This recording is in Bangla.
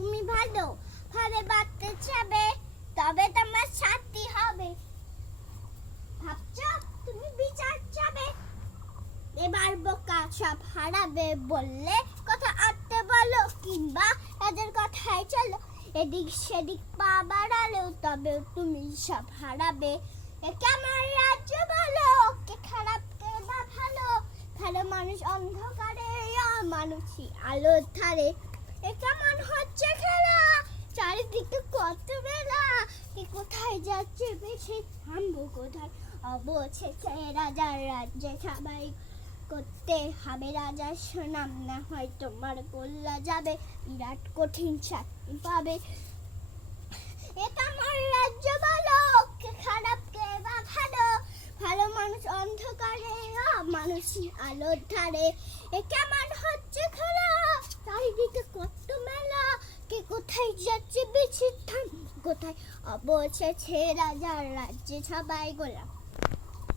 তুমি ভালো ভাবে বাঁচতে চাবে, তবে তোমার শান্তি হবে। ভাবছো তুমি বিচার চাবে, এবার বোকা সব হারাবে। বললে কথা আনতে বলো, কিংবা তাদের কথায় চলো। এদিক সেদিক পা বাড়ালেও তবে তুমি সব হারাবে। এ কেমন রাজ্য বলো, কে খারাপ কে বা ভালো? ভালো মানুষ অন্ধকারে, মানুষই আলোর ধারে। এ কেমন হচ্ছে খেলা, চারিদিকে কত বেলা। কে কোথায় যাচ্ছে বেছে, থামবো কোথায়? অবশেষে রাজার রাজ্যে সবাই করতে হবে রাজার সুনাম, না হয় তোমার গোল্লা যাবে, বিরাট কঠিন শাস্তি পাবে। এটা আমার রাজ্য বলো, কে খারাপ কে বা ভালো? ভালো মানুষ অন্ধকারে, মানুষই আলোর ধারে। এ কেমন হচ্ছে খেলা, চারিদিকে কত মেলা। কে কোথায় যাচ্ছে বেছে, থাম কোথায়? অবশেষে রাজার রাজ্যে সবাই গোলাম।